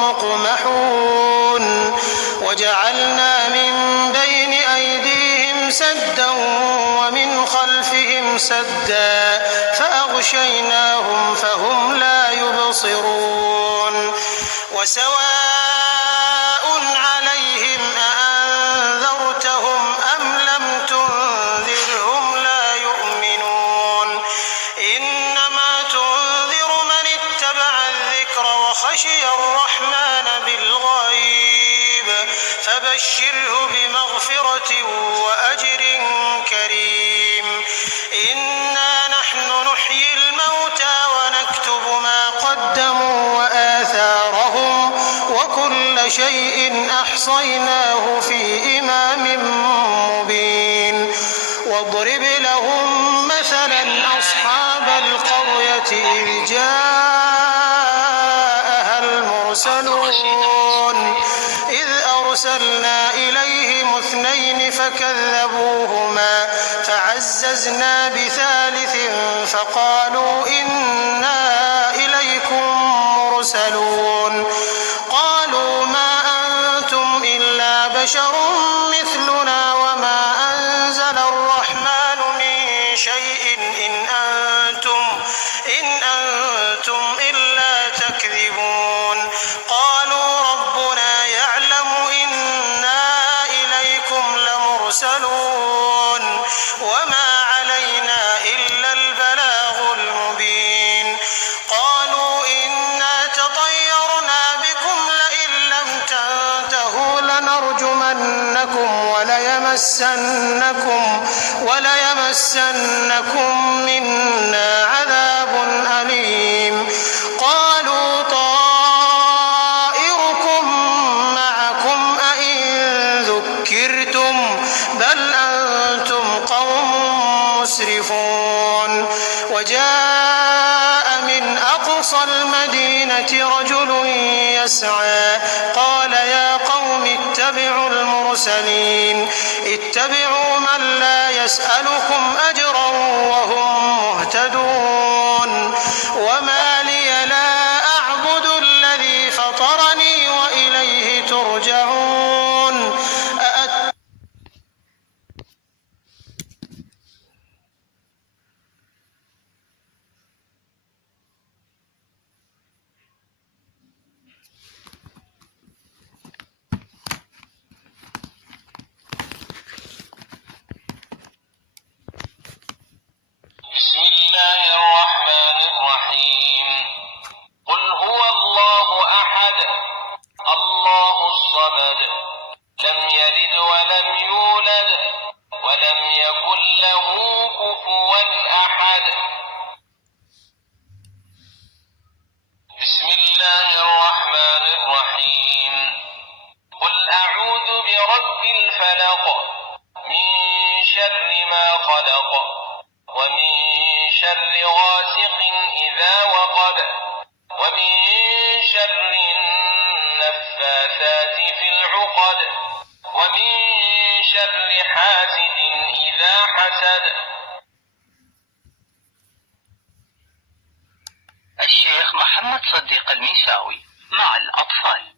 مقمحون وجعلنا من بين أيديهم سدا ومن خلفهم سدا فأغشيناهم فهم لا يبصرون وسواء عليهم أأنذرتهم أم لم تنذرهم لا يؤمنون إنما تنذر من اتبع الذكر وخشي الرحمن بالغيب فبشره بمغفرة وأجر كريم إنا نحن نحيي الموتى ونكتب ما قدموا وآثارهم وكل شيء أحصيناه في إمام مبين واضرب لهم مثلا أصحاب القرية إذ جاءها المرسلون إذ أرسلنا إليهم 2 فكذبوهما فعززنا بثالث فقالوا إنا إليكم مرسلون قالوا ما أنتم إلا بشر مثلنا وما أنزل الرحمن من شيء إن أنتم إلا تكذبون قالوا ربنا يعلم إنا إليكم لمرسلون وما علينا إلا البلاغ المبين قالوا إنا تطيرنا بكم لئن لم تنتهوا لنرجمنكم وليمسنكم منا عذاب أليم قالوا طائركم معكم أئن ذكرتم بل أنتم قوم مسرفون وجاء من أقصى المدينة رجل يسعى قال يا قوم اتبعوا المرسلين اتبعوا من لا يسألكم أجرا وهم مهتدون وما لي لا أعبد الذي فطرني وإليه ترجعون بسم الله الرحمن الرحيم قل هو الله أحد الله الصمد لم يلد ولم يولد ولم يكن له كفوا أحد بسم الله الرحمن الرحيم قل أعوذ برب الفلق من شر ما خلق ومن شر غاسق إذا وقب ومن شر النفاثات في العقد ومن شر حاسد إذا حسد. الشيخ محمد صديق المنشاوي مع الأطفال.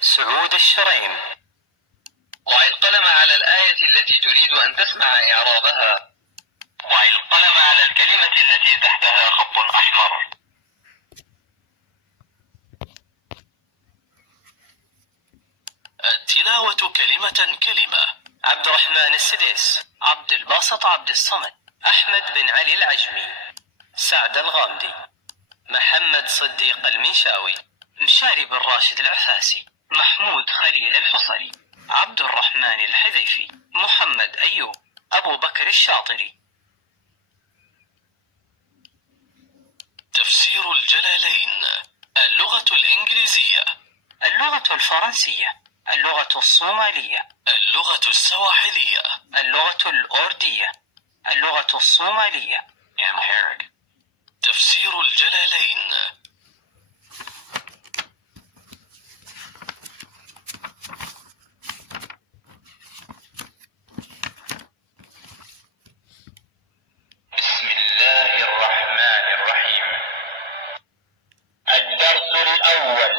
سعود الشريم. ضع القلم على الآية التي تريد أن تسمع إعرابها. ضع القلم على الكلمة التي تحتها خط أحمر. التلاوة كلمة كلمة. عبد الرحمن السديس، عبد الباسط عبد الصمد، أحمد بن علي العجمي، سعد الغامدي، محمد صديق المنشاوي، مشاري بن راشد العفاسي، محمود خليل الحصري، عبد الرحمن الحذيفي، محمد أيوب، أبو بكر الشاطري. تفسير الجلالين: اللغة الإنجليزية، اللغة الفرنسية، اللغة الصومالية، اللغة السواحلية، اللغة الأردية، اللغة الصومالية. تفسير الجلالين. بسم الله الرحمن الرحيم. الدرس الأول: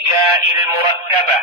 الهجاء المركبة